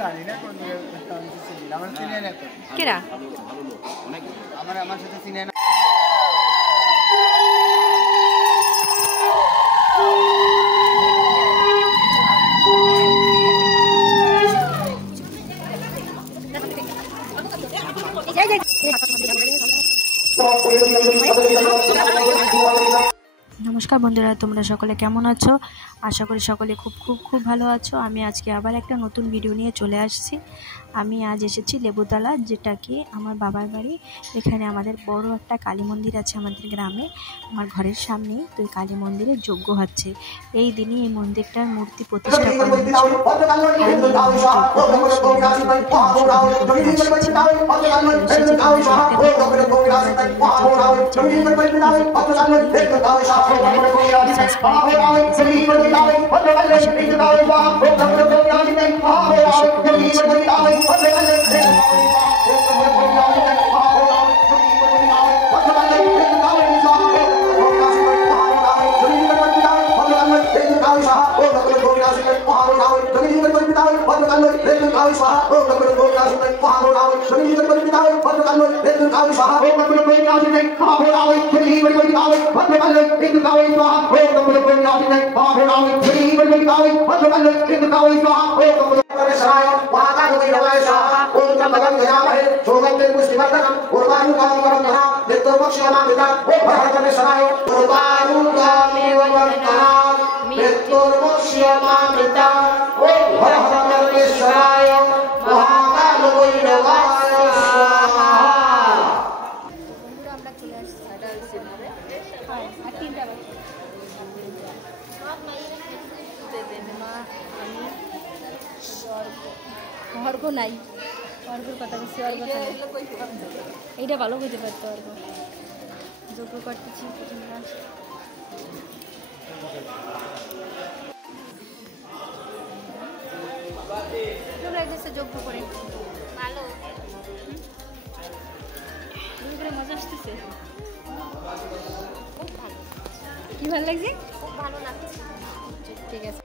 জানি না কোন চিনি আমার চিনি না তো কেরা ভালো লোক অনেক আমার সাথে চিনি না নমস্কার বন্ধুরা, তোমরা সকলে কেমন আছো? আশা করি সকলে খুব খুব খুব ভালো আছো। আমি আজকে আবার একটা নতুন ভিডিও নিয়ে চলে আসছি। আমি আজ এসেছি লেবুতলা, যেটা কি আমার বাবার বাড়ি। এখানে আমাদের বড় একটা কালী মন্দির আছে আমাদের গ্রামে, আমার ঘরের সামনেই। তো এই কালী মন্দিরে যজ্ঞ হচ্ছে। এই দিনই এই মন্দিরটার মূর্তি প্রতিষ্ঠা করা অর্ঘ নাই, অর্ঘর কথা বলছি। অর্ঘ এইটা ভালো হইতে পারতো। অর্ঘ যজ্ঞ করতেছি যজ্ঞ করে ভালো মজা আসতেছে। কি ভালো লাগছে? খুব ভালো লাগছে। ঠিক আছে।